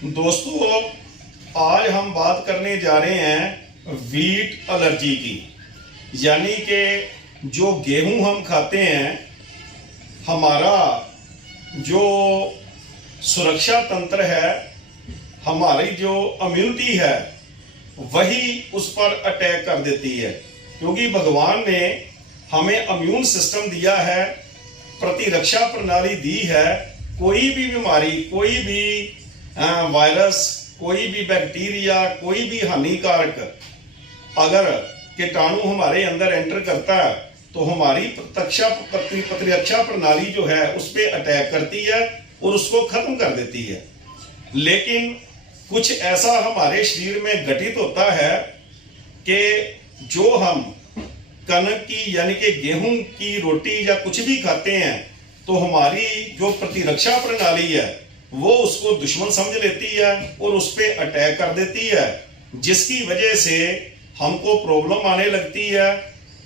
दोस्तों, आज हम बात करने जा रहे हैं वीट एलर्जी की। यानी कि जो गेहूं हम खाते हैं, हमारा जो सुरक्षा तंत्र है, हमारी जो इम्यूनिटी है, वही उस पर अटैक कर देती है। क्योंकि भगवान ने हमें इम्यून सिस्टम दिया है, प्रतिरक्षा प्रणाली दी है। कोई भी बीमारी, कोई भी वायरस, कोई भी बैक्टीरिया, कोई भी हानिकारक अगर कीटाणु हमारे अंदर एंटर करता है तो हमारी प्रतिरक्षा प्रणाली जो है उस पर अटैक करती है और उसको खत्म कर देती है। लेकिन कुछ ऐसा हमारे शरीर में घटित होता है कि जो हम कनक की यानी कि गेहूं की रोटी या कुछ भी खाते हैं तो हमारी जो प्रतिरक्षा प्रणाली है वो उसको दुश्मन समझ लेती है और उस पर अटैक कर देती है, जिसकी वजह से हमको प्रॉब्लम आने लगती है।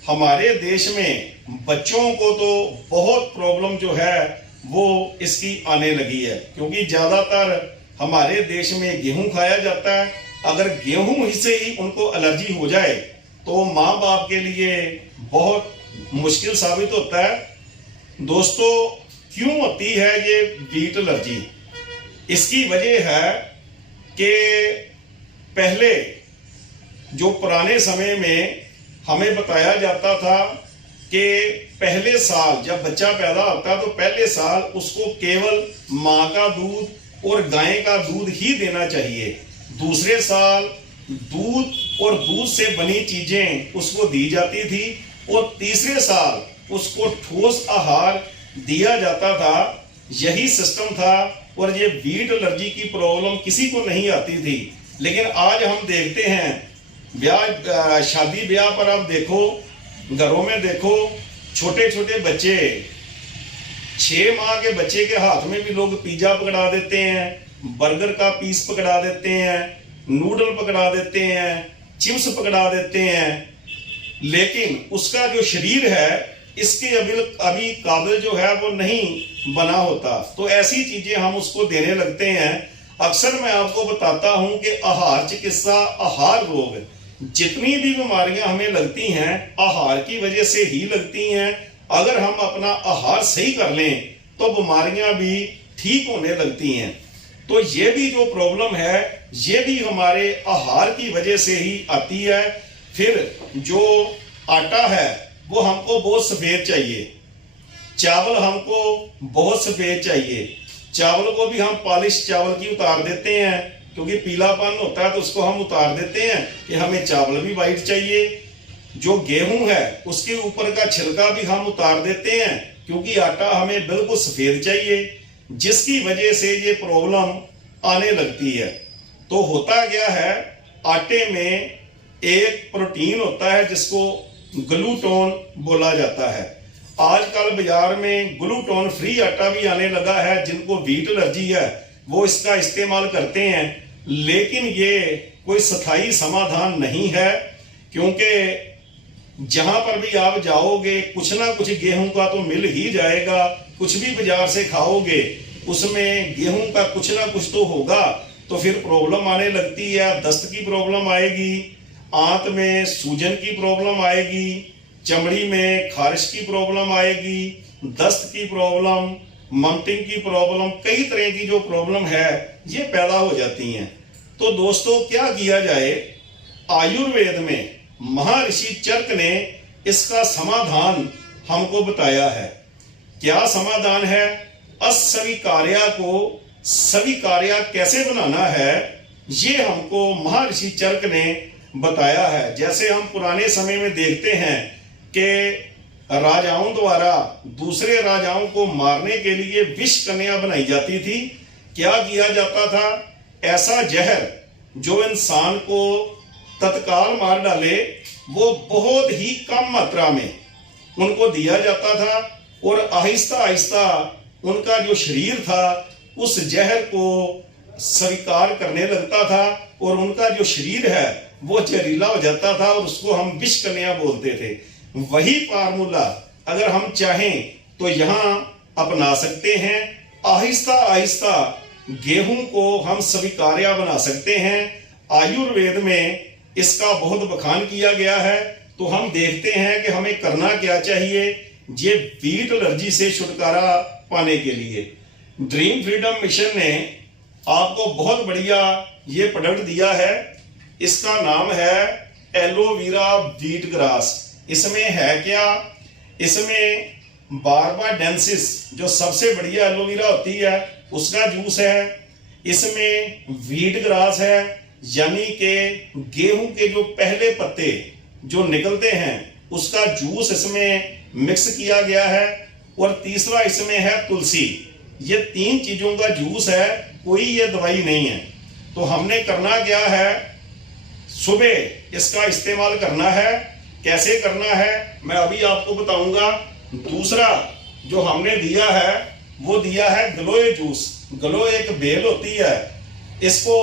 हमारे देश में बच्चों को तो बहुत प्रॉब्लम जो है वो इसकी आने लगी है, क्योंकि ज़्यादातर हमारे देश में गेहूं खाया जाता है। अगर गेहूं ही से ही उनको एलर्जी हो जाए तो माँ बाप के लिए बहुत मुश्किल साबित होता है। दोस्तों, क्यों होती है ये वीट एलर्जी? इसकी वजह है कि पहले जो पुराने समय में हमें बताया जाता था कि पहले साल जब बच्चा पैदा होता है तो पहले साल उसको केवल माँ का दूध और गाय का दूध ही देना चाहिए। दूसरे साल दूध और दूध से बनी चीजें उसको दी जाती थी और तीसरे साल उसको ठोस आहार दिया जाता था। यही सिस्टम था और ये वीट एलर्जी की प्रॉब्लम किसी को नहीं आती थी। लेकिन आज हम देखते हैं शादी ब्याह पर आप देखो, घरों में देखो, छोटे छोटे बच्चे, 6 माह के बच्चे के हाथ में भी लोग पिज्जा पकड़ा देते हैं, बर्गर का पीस पकड़ा देते हैं, नूडल पकड़ा देते हैं, चिप्स पकड़ा देते हैं। लेकिन उसका जो शरीर है इसके अभी काबिल जो है वो नहीं बना होता, तो ऐसी चीजें हम उसको देने लगते हैं। अक्सर मैं आपको बताता हूं कि आहार चिकित्सा, आहार रोग, जितनी भी बीमारियां हमें लगती हैं आहार की वजह से ही लगती हैं। अगर हम अपना आहार सही कर लें तो बीमारियां भी ठीक होने लगती हैं। तो ये भी जो प्रॉब्लम है ये भी हमारे आहार की वजह से ही आती है। फिर जो आटा है वो हमको बहुत सफेद चाहिए, चावल हमको बहुत सफेद चाहिए। चावल को भी हम पॉलिश चावल की उतार देते हैं, क्योंकि पीलापन होता है तो उसको हम उतार देते हैं कि हमें चावल भी वाइट चाहिए। जो गेहूं है उसके ऊपर का छिलका भी हम उतार देते हैं, क्योंकि आटा हमें बिल्कुल सफेद चाहिए, जिसकी वजह से ये प्रॉब्लम आने लगती है। तो होता क्या है, आटे में एक प्रोटीन होता है जिसको ग्लूटोन बोला जाता है। आजकल बाजार में ग्लूटोन फ्री आटा भी आने लगा है। जिनको वीट एलर्जी है वो इसका इस्तेमाल करते हैं, लेकिन ये कोई स्थायी समाधान नहीं है। क्योंकि जहां पर भी आप जाओगे कुछ ना कुछ गेहूं का तो मिल ही जाएगा। कुछ भी बाजार से खाओगे उसमें गेहूं का कुछ ना कुछ तो होगा, तो फिर प्रॉब्लम आने लगती है। दस्त की प्रॉब्लम आएगी, आंत में सूजन की प्रॉब्लम आएगी, चमड़ी में खारिश की प्रॉब्लम आएगी, दस्त की प्रॉब्लम, मम्टिंग की प्रॉब्लम, कई तरह की जो प्रॉब्लम है ये पैदा हो जाती हैं। तो दोस्तों, क्या किया जाए? आयुर्वेद में महर्षि चरक ने इसका समाधान हमको बताया है। क्या समाधान है? अस्वीकार्य को स्वीकार्य कैसे बनाना है ये हमको महर्षि चरक ने बताया है। जैसे हम पुराने समय में देखते हैं कि राजाओं द्वारा दूसरे राजाओं को मारने के लिए विष कन्या बनाई जाती थी। क्या किया जाता था? ऐसा जहर जो इंसान को तत्काल मार डाले वो बहुत ही कम मात्रा में उनको दिया जाता था और आहिस्ता आहिस्ता उनका जो शरीर था उस जहर को स्वीकार करने लगता था और उनका जो शरीर है वो जहरीला हो जाता था और उसको हम विष कन्या बोलते थे। वही फार्मूला अगर हम चाहें तो यहाँ अपना सकते हैं। आहिस्ता आहिस्ता गेहूं को हम स्वीकार्य बना सकते हैं। आयुर्वेद में इसका बहुत बखान किया गया है। तो हम देखते हैं कि हमें करना क्या चाहिए ये वीट एलर्जी से छुटकारा पाने के लिए। ड्रीम फ्रीडम मिशन ने आपको बहुत बढ़िया ये प्रोडक्ट दिया है। इसका नाम है एलोवेरा वीट ग्रास। इसमें है क्या, इसमें बारबाडेंसिस जो सबसे बढ़िया एलोवेरा होती है उसका जूस है, इसमें वीट ग्रास है यानी कि गेहूं के जो पहले पत्ते जो निकलते हैं उसका जूस इसमें मिक्स किया गया है, और तीसरा इसमें है तुलसी। ये 3 चीजों का जूस है, कोई ये दवाई नहीं है। तो हमने करना क्या है, सुबह इसका इस्तेमाल करना है। कैसे करना है मैं अभी आपको बताऊंगा। दूसरा जो हमने दिया है वो दिया है गलोए जूस। गलोए एक बेल होती है, इसको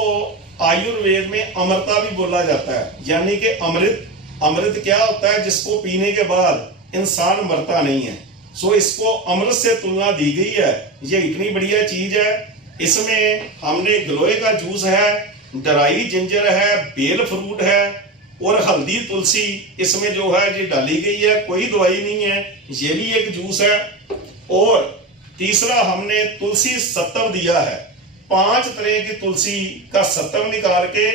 आयुर्वेद में अमृता भी बोला जाता है, यानी कि अमृत। अमृत क्या होता है, जिसको पीने के बाद इंसान मरता नहीं है। सो इसको अमृत से तुलना दी गई है। ये इतनी बढ़िया चीज है। इसमें हमने गलोए का जूस है, ड्राई जिंजर है, बेल फ्रूट है और हल्दी तुलसी इसमें जो है ये डाली गई है। कोई दवाई नहीं है, ये भी एक जूस है। और तीसरा हमने तुलसी सत्व दिया है। 5 तरह की तुलसी का सत्व निकाल के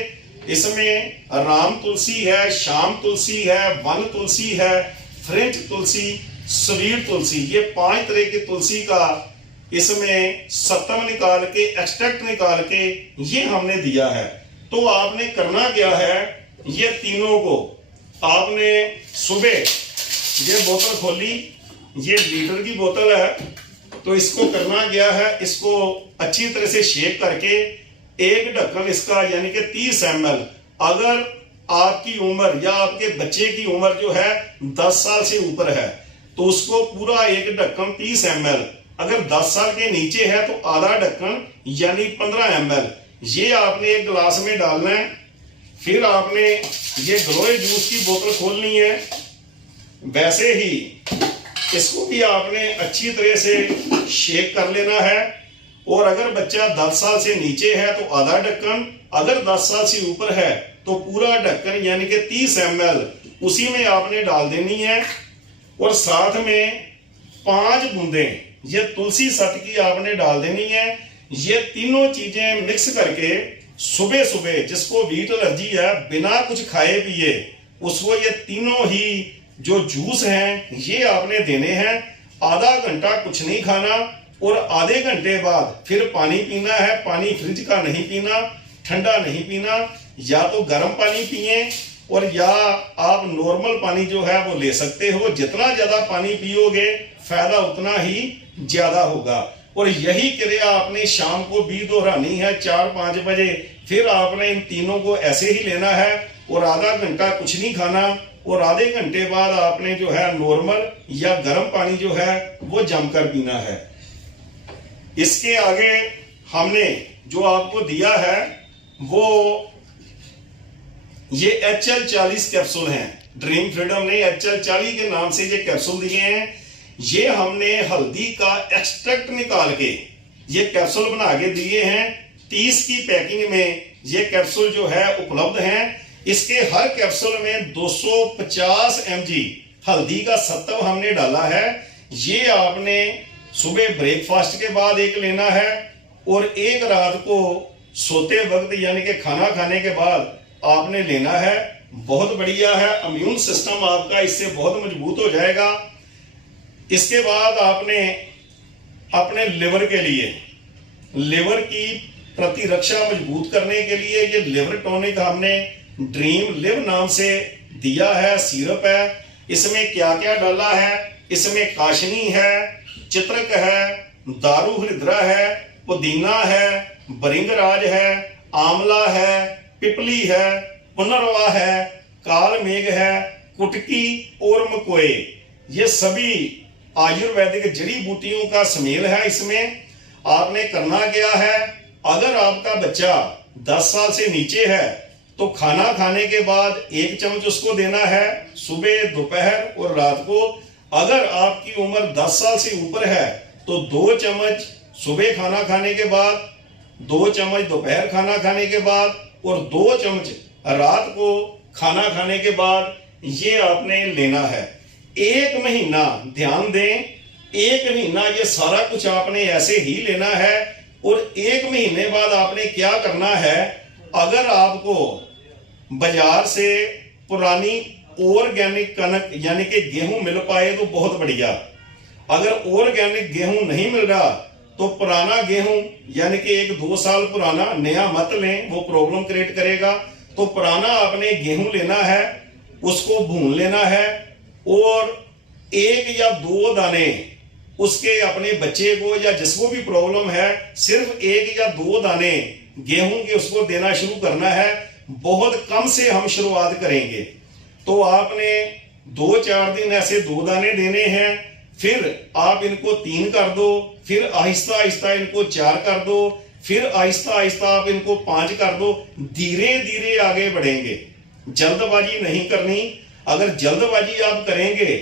इसमें राम तुलसी है, श्याम तुलसी है, वन तुलसी है, फ्रेंच तुलसी, स्वीट तुलसी, ये 5 तरह की तुलसी का इसमें सत्व निकाल के, एक्सट्रैक्ट निकाल के ये हमने दिया है। तो आपने करना क्या है, ये तीनों को आपने सुबह ये बोतल खोली, ये लीटर की बोतल है, तो इसको करना क्या है, इसको अच्छी तरह से शेक करके एक ढक्कन इसका यानी कि 30 ml, अगर आपकी उम्र या आपके बच्चे की उम्र जो है 10 साल से ऊपर है तो उसको पूरा एक ढक्कन 30 ml, अगर 10 साल के नीचे है तो आधा ढक्कन यानी 15 ml ये आपने एक गिलास में डालना है। फिर आपने ये गलोए जूस की बोतल खोलनी है। वैसे ही इसको भी आपने अच्छी तरह से शेक कर लेना है। और अगर बच्चा 10 साल से नीचे है तो आधा ढक्कन, अगर 10 साल से ऊपर है तो पूरा ढक्कन यानी कि 30 ml उसी में आपने डाल देनी है। और साथ में 5 बूंदें ये तुलसी सत की आपने डाल देनी है। ये तीनों चीजें मिक्स करके सुबह सुबह, जिसको वीट एलर्जी है, बिना कुछ खाए पिए उसको ये तीनों ही जो जूस हैं ये आपने देने हैं। आधा घंटा कुछ नहीं खाना और आधे घंटे बाद फिर पानी पीना है। पानी फ्रिज का नहीं पीना, ठंडा नहीं पीना, या तो गर्म पानी पिए और या आप नॉर्मल पानी जो है वो ले सकते हो। जितना ज्यादा पानी पियोगे फायदा उतना ही ज्यादा होगा। और यही क्रिया आपने शाम को भी दोहरानी है 4-5 बजे। फिर आपने इन तीनों को ऐसे ही लेना है और आधा घंटा कुछ नहीं खाना और आधे घंटे बाद आपने जो है नॉर्मल या गर्म पानी जो है वो जमकर पीना है। इसके आगे हमने जो आपको दिया है वो ये HL40 कैप्सूल हैं। ड्रीम फ्रीडम ने HL40 के नाम से ये कैप्सूल दिए हैं। ये हमने हल्दी का एक्सट्रैक्ट निकाल के ये कैप्सूल बना के दिए हैं। 30 की पैकिंग में ये कैप्सूल जो है उपलब्ध हैं। इसके हर कैप्सूल में 250 mg हल्दी का सत्व हमने डाला है। ये आपने सुबह ब्रेकफास्ट के बाद एक लेना है और एक रात को सोते वक्त यानी कि खाना खाने के बाद आपने लेना है। बहुत बढ़िया है, इम्यून सिस्टम आपका इससे बहुत मजबूत हो जाएगा। इसके बाद आपने अपने लिवर के लिए, लिवर की प्रतिरक्षा मजबूत करने के लिए ये लिवर टॉनिक हमने ड्रीम लिव नाम से दिया है। सिरप है। इसमें क्या क्या डाला है, इसमें काशनी है, चित्रक है, दारू हृद्रा है, पुदीना है, भृंगराज है, आंवला है, पिपली है, पुनर्वा है, काल मेघ है, कुटकी और मकोए, ये सभी आयुर्वेदिक जड़ी बूटियों का सुमेल है। इसमें आपने करना क्या है, अगर आपका बच्चा 10 साल से नीचे है तो खाना खाने के बाद 1 चम्मच उसको देना है, सुबह, दोपहर और रात को। अगर आपकी उम्र 10 साल से ऊपर है तो 2 चम्मच सुबह खाना खाने के बाद 2 चम्मच दोपहर खाना खाने के बाद और 2 चम्मच रात को खाना खाने के बाद ये आपने लेना है। 1 महीना ध्यान दें, 1 महीना ये सारा कुछ आपने ऐसे ही लेना है। और 1 महीने बाद आपने क्या करना है, अगर आपको बाजार से पुरानी ऑर्गेनिक कनक यानी कि गेहूं मिल पाए तो बहुत बढ़िया। अगर ऑर्गेनिक गेहूं नहीं मिल रहा तो पुराना गेहूं यानी कि 1-2 साल पुराना, नया मत लें, वो प्रॉब्लम क्रिएट करेगा। तो पुराना आपने गेहूं लेना है, उसको भून लेना है और 1 या 2 दाने उसके अपने बच्चे को या जिसको भी प्रॉब्लम है, सिर्फ 1 या 2 दाने गेहूं के उसको देना शुरू करना है। बहुत कम से हम शुरुआत करेंगे। तो आपने 2-4 दिन ऐसे 2 दाने देने हैं, फिर आप इनको 3 कर दो, फिर आहिस्ता आहिस्ता इनको 4 कर दो, फिर आहिस्ता आहिस्ता आप इनको 5 कर दो। धीरे धीरे आगे बढ़ेंगे, जल्दबाजी नहीं करनी। अगर जल्दबाजी आप करेंगे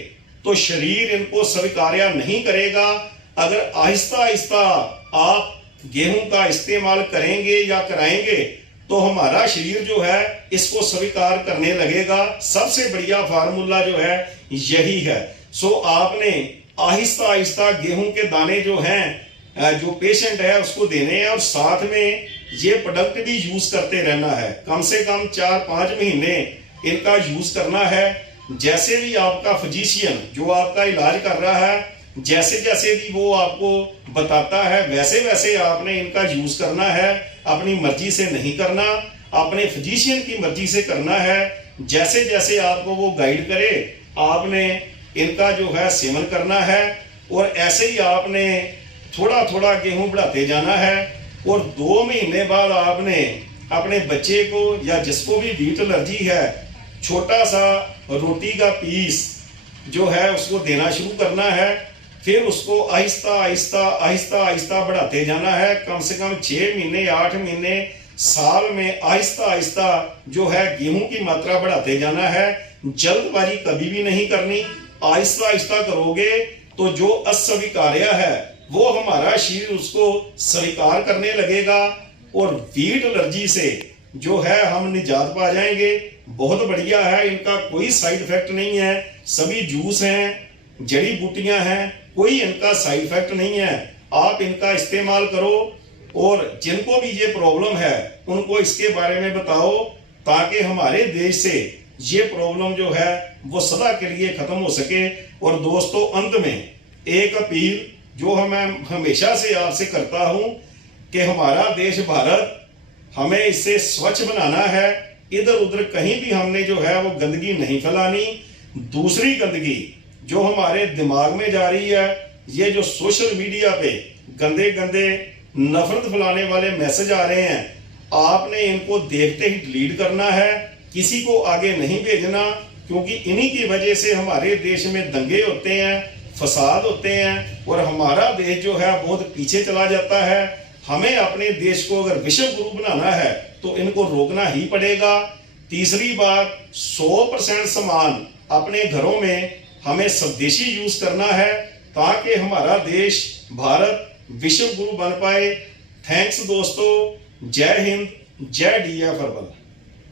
तो शरीर इनको स्वीकार्य नहीं करेगा। अगर आहिस्ता आहिस्ता आप गेहूं का इस्तेमाल करेंगे या कराएंगे तो हमारा शरीर जो है इसको स्वीकार करने लगेगा। सबसे बढ़िया फार्मूला जो है यही है। सो आपने आहिस्ता आहिस्ता गेहूं के दाने जो हैं जो पेशेंट है उसको देने हैं और साथ में ये प्रोडक्ट भी यूज करते रहना है। कम से कम 4-5 महीने इनका यूज करना है। जैसे भी आपका फिजिशियन जो आपका इलाज कर रहा है, जैसे जैसे भी वो आपको बताता है वैसे वैसे आपने इनका यूज करना है। अपनी मर्जी से नहीं करना, अपने फिजिशियन की मर्जी से करना है। जैसे जैसे आपको वो गाइड करे आपने इनका जो है सेवन करना है। और ऐसे ही आपने थोड़ा थोड़ा गेहूं बढ़ाते जाना है। और 2 महीने बाद आपने अपने बच्चे को या जिसको भी व्हीट एलर्जी है, छोटा सा रोटी का पीस जो है उसको देना शुरू करना है। फिर उसको आहिस्ता आहिस्ता आहिस्ता आहिस्ता बढ़ाते जाना है। कम से कम 6 महीने 8 महीने साल में आहिस्ता आहिस्ता जो है गेहूं की मात्रा बढ़ाते जाना है। जल्दबाजी कभी भी नहीं करनी। आहिस्ता आहिस्ता करोगे तो जो अस्वीकार्य है वो हमारा शरीर उसको स्वीकार करने लगेगा और व्हीट एलर्जी से जो है हम निजात पा जाएंगे। बहुत बढ़िया है, इनका कोई साइड इफेक्ट नहीं है। सभी जूस हैं, जड़ी बूटियां हैं, कोई इनका साइड इफेक्ट नहीं है। आप इनका इस्तेमाल करो और जिनको भी ये प्रॉब्लम है उनको इसके बारे में बताओ ताकि हमारे देश से ये प्रॉब्लम जो है वो सदा के लिए खत्म हो सके। और दोस्तों, अंत में एक अपील जो मैं हमेशा से आपसे करता हूं कि हमारा देश भारत, हमें इसे स्वच्छ बनाना है। इधर उधर कहीं भी हमने जो है वो गंदगी नहीं फैलानी। दूसरी गंदगी जो हमारे दिमाग में जा रही है, ये जो सोशल मीडिया पे गंदे गंदे नफरत फैलाने वाले मैसेज आ रहे हैं, आपने इनको देखते ही डिलीट करना है। किसी को आगे नहीं भेजना, क्योंकि इन्हीं की वजह से हमारे देश में दंगे होते हैं, फसाद होते हैं और हमारा देश जो है बहुत पीछे चला जाता है। हमें अपने देश को अगर विश्व गुरु बनाना है तो इनको रोकना ही पड़ेगा। तीसरी बात, 100% सामान अपने घरों में हमें स्वदेशी यूज करना है ताकि हमारा देश भारत विश्व गुरु बन पाए। थैंक्स दोस्तों, जय हिंद, जय DF हर्बल।